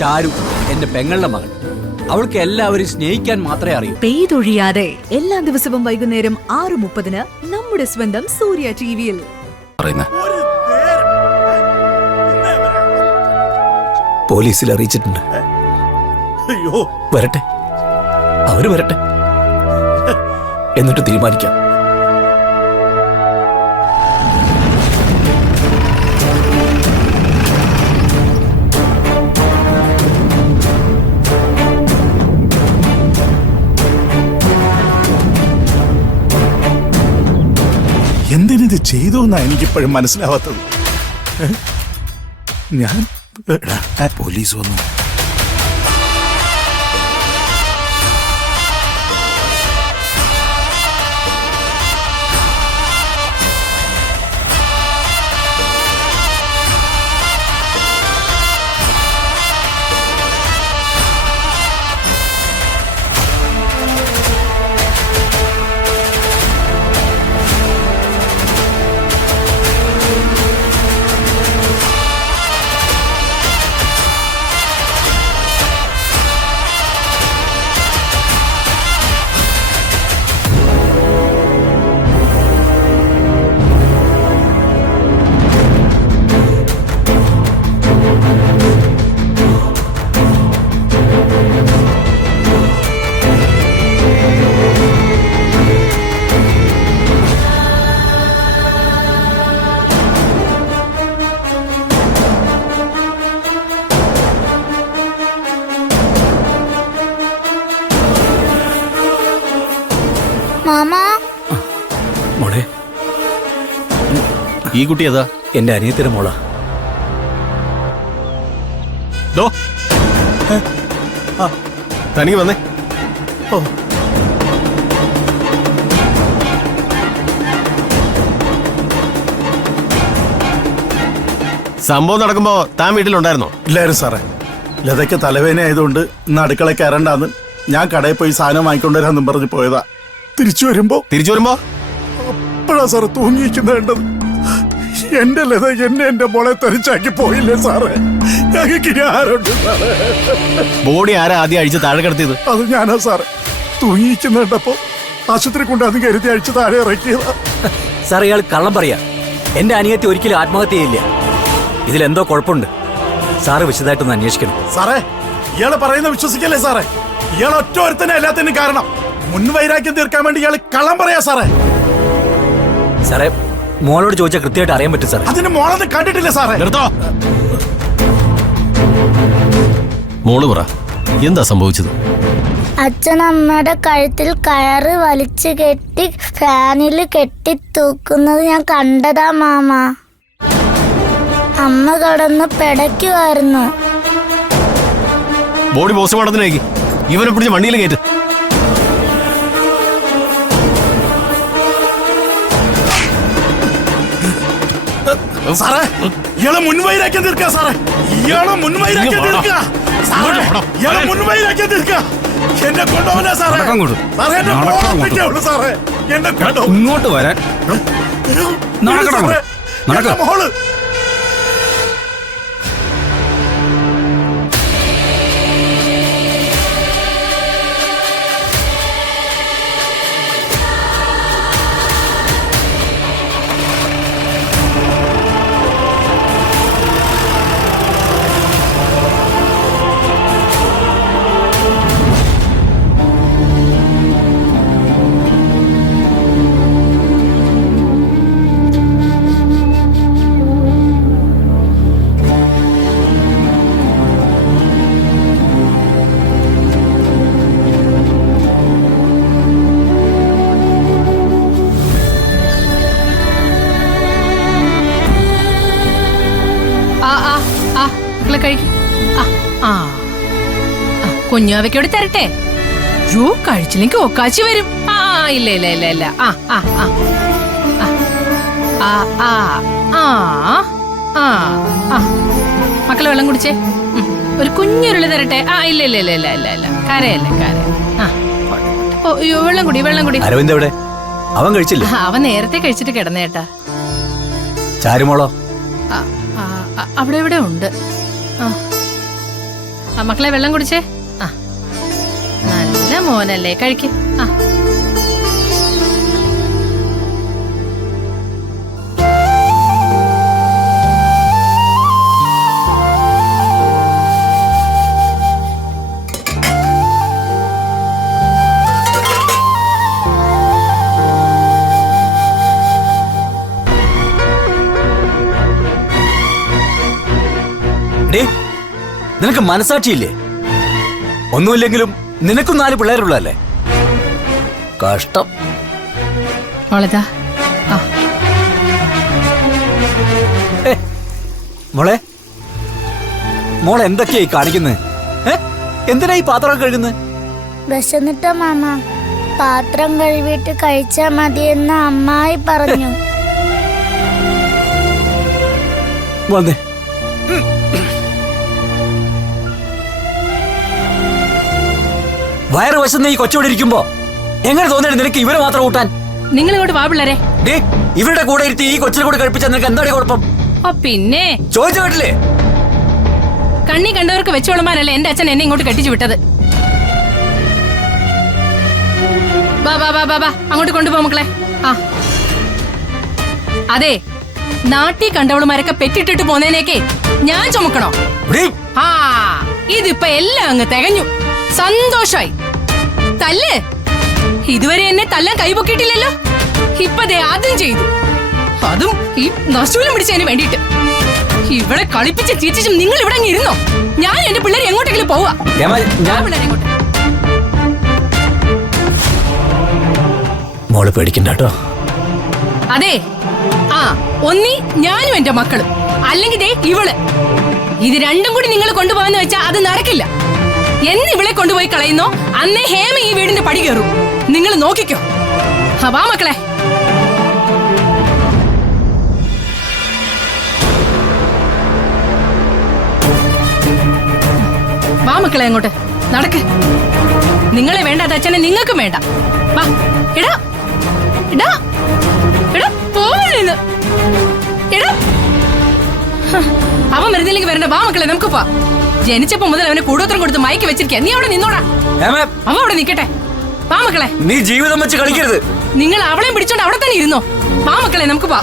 ചാരു എന്റെ പെങ്ങളുടെ മകൾ. അവൾക്ക് എല്ലാവരും സ്നേഹിക്കാൻ മാത്രമേ അറിയൂ. പെയ്തൊഴിയാതെ എല്ലാ ദിവസവും വൈകുന്നേരം 6:30 നമ്മുടെ സ്വന്തം സൂര്യ ടിവിയിൽ. പോലീസിൽ അറിയിച്ചിട്ടുണ്ട്. വരട്ടെ, അവര് വരട്ടെ, എന്നിട്ട് തീരുമാനിക്കാം. എന്തിനിത് ചെയ്തു എന്നാ എനിക്കിപ്പോഴും മനസ്സിലാവാത്തത്. ഞാൻ പോലീസ് വന്നു. മോളെ, ഈ കുട്ടി ഏതാ? എന്റെ അനിയത്തിയുടെ മോളാ. തനിക്ക് വന്നേ. സംഭവം നടക്കുമ്പോ താൻ വീട്ടിലുണ്ടായിരുന്നോ? ഇല്ലായിരുന്നു സാറേ. ലതയ്ക്ക് തലവേദന ആയതുകൊണ്ട് ഇന്ന് അടുക്കളയിൽ കയറണ്ടാന്ന് ഞാൻ കടയിൽ പോയി സാധനം വാങ്ങിക്കൊണ്ടുവരാന്നും പറഞ്ഞു പോയതാ. തിരിച്ചു വരുമ്പോ അപ്പോഴാ സാറ് തൂങ്ങിയിരിക്കുന്നത്. എന്റെ ലത എന്റെ മോളെ തരിച്ചാക്കി പോയില്ലേ സാറേ. ഞങ്ങൾക്ക് ഇനി ആരുണ്ട് സാറേ? ബോഡി ആരാ ആദ്യം അഴിച്ച് താഴെ കിടത്തിയത്? അത് ഞാനാ സാറേ. തൂങ്ങിയിരിക്കുന്നുണ്ടപ്പോ ആശുപത്രി കൊണ്ട് അത് കരുതി അഴിച്ച് താഴെ ഇറക്കിയതാ. സാർ, ഇയാൾ കള്ളം പറയാ. എന്റെ അനിയത്തി ഒരിക്കലും ആത്മഹത്യ ചെയ്യില്ല. ഇതിലെന്തോ കുഴപ്പമുണ്ട്. സാറ് വിശദമായിട്ടൊന്ന് അന്വേഷിക്കണം. സാറേ, ഇയാള് പറയുന്ന വിശ്വസിക്കല്ലേ സാറേ? ഇയാൾ ഒറ്റ ഒരുത്തന്നെ എല്ലാത്തിനും കാരണം. മുൻവൈരാഗ്യം തീർക്കാൻ വേണ്ടി ഇയാൾ കള്ളം പറയാ സാറേ. സാറേ, മോളോട് ചോദിച്ചാൽ കൃത്യമായിട്ട് അറിയാൻ പറ്റും സാറേ. അതിന് മോളൊന്നും കണ്ടിട്ടില്ല സാറേ. നിർത്തോ. മോള് പറ, എന്താ സംഭവിച്ചത്? അച്ഛൻ അമ്മയുടെ കഴുത്തിൽ കയറ് വലിച്ചു കെട്ടി ഫാനിൽ കെട്ടി തൂക്കുന്നത് ഞാൻ കണ്ടതാ മാമ. അമ്മ കടന്ന് പിടയ്ക്കുമായിരുന്നു. ബോഡി പോസ്റ്റ്മോർട്ടത്തിലേക്ക് ഇവനെ പിടിച്ച് വണ്ടിയിൽ കയറ്റ്. സാറേ, ഇയാളെ മുൻവൈരാഗ്യം തീർക്കുക സാറേ. ഇയാളെ മുൻവൈരാഗ്യം തീർക്കുക സാറേ. ഇയാളെ മുൻവൈരാഗ്യം തീർക്കുക. എന്നെ കൊണ്ടുപോകാനാ സാറേ. സാറേ, എന്നെ മോളെ സാറേ. എന്നെ കൊണ്ടോ ഇങ്ങോട്ട് വരാൻ മോള്. കുഞ്ഞാവയ്ക്കോട് തരട്ടെ. യോ, കഴിച്ചില്ലെങ്കിൽ ഒക്കാച്ചി വരും. ഇല്ല ഇല്ല ഇല്ല ഇല്ല. മക്കളെ വെള്ളം കുടിച്ചേ. ഒരു കുഞ്ഞുരുളി തരട്ടെ. ഇല്ല ഇല്ല ഇല്ല ഇല്ല ഇല്ല ഇല്ല. കരയല്ലേ കര. വെള്ളം കുടി, വെള്ളം കുടി. അരവിന്ദ് എവിടെ? അവൻ കഴിച്ചില്ല. അവൻ നേരത്തെ കഴിച്ചിട്ട് കിടന്നേട്ടാ. ചാരുമോളോ? അവിടെ ഇവിടെ ഉണ്ട്. ആ മക്കളെ വെള്ളം കുടിച്ചേ. ആ നല്ല മോനല്ലേ, കഴിക്ക്. ആ ഡേ, നിനക്ക് മനസാക്ഷിയില്ലേ? ഒന്നുമില്ലെങ്കിലും നിനക്കും 4 പിള്ളേരുള്ളതല്ലേ? കഷ്ടം. മോളെതാ. ആ മോളെ, മോളെ എന്തൊക്കെയായി കാണിക്കുന്നത്? എന്തിനാ ഈ പാത്രം കഴുകുന്നത്? വിശന്നിട്ട മാമ, പാത്രം കഴുകിയിട്ട് കഴിച്ചാ മതിയെന്ന് അമ്മായി പറഞ്ഞു. വന്നേ. വയറ് വശന്ന് ഈ കൊച്ചോടെ ഇരിക്കുമ്പോ എങ്ങനെ തോന്നിയാണ് നിനക്ക് ഇവരെ മാത്രം കൂട്ടാൻ? നിങ്ങൾ ഇങ്ങോട്ട് വാ പിള്ളേരെ. ഡേ, ഇവരുടെ കൂടെ ഇരുത്തി ഈ കൊച്ചിനെ കൂടെ കഴിപ്പിച്ചാൽ നിനക്ക് എന്താണ് കുഴപ്പം? ആ പിന്നെ ചോദിച്ചു കേട്ടില്ലേ? കണ്ണി കണ്ടവർക്ക് വെച്ചോളുമാനല്ലേ എന്റെ അച്ഛൻ എന്നെ ഇങ്ങോട്ട് കെട്ടിച്ചു വിട്ടത്. ബാ ബാ ബാ ബാ ബാ അങ്ങോട്ട് കൊണ്ടുപോ മക്കളെ. ആ അതെ, നാട്ടി കണ്ടവളുമാരൊക്കെ പെറ്റിട്ടിട്ട് പോന്നേനേക്കെ ഞാൻ ചുമക്കണോ? ആ ഇതിപ്പോ എല്ലാം അങ്ങ് തികഞ്ഞു. സന്തോഷായി. തല്ല് ഇതുവരെ എന്നെ തല്ലാൻ കൈപൊക്കിയിട്ടില്ലല്ലോ. ഇപ്പതേ അതും ചെയ്തു. അതും ഈ നശൂലം പിടിച്ചതിന് വേണ്ടിട്ട്. ഇവിടെ കളിപ്പിച്ച് ചീച്ചിച്ചും നിങ്ങൾ ഇവിടെ അങ്ങ് ഇരുന്നോ? ഞാൻ എന്റെ പിള്ളേരെ എങ്ങോട്ടെങ്കിലും പോവാ. പിള്ളേരെ എങ്ങോട്ട്? മോള് പേടിക്കണ്ട കേട്ടോ. അതെ, ആ ഒന്നി ഞാനും എന്റെ മക്കളും, അല്ലെങ്കിൽ ദേ ഇവള്. ഇത് രണ്ടും കൂടി നിങ്ങൾ കൊണ്ടുപോകാന്ന് വെച്ചാ അത് നടക്കില്ല. എന്ന് ഇവളെ കൊണ്ടുപോയി കളയുന്നോ അന്നേ ഹേമ ഈ വീടിന്റെ പടി കയറും. നിങ്ങൾ നോക്കിക്കോ. വാ മക്കളെ. വാ മക്കളെ അങ്ങോട്ട് നടക്ക്. നിങ്ങളെ വേണ്ടാത്ത അച്ഛനെ നിങ്ങൾക്കും വേണ്ട. വാ. എടാ എടാ എടാ പോവല്ലേന്ന്. എടാ അവൻ വരുന്നില്ലെങ്കിൽ വരണ്ട. വാ മക്കളെ നമുക്ക് പോ. ജനിച്ചപ്പോ മുതൽ അവനെ കൂടോത്രം കൊടുത്ത് മയക്കി വെച്ചിരിക്കുക. നീ അവിടെ നിന്നോടാ. അവ അവിടെ നിക്കട്ടെ. വാ മക്കളെ. നീ ജീവിതം വെച്ച് കളിക്കരുത്. നിങ്ങൾ അവളെയും പിടിച്ചോണ്ട് അവിടെ തന്നെ ഇരുന്നോ. വാ മക്കളെ നമുക്ക് പോ.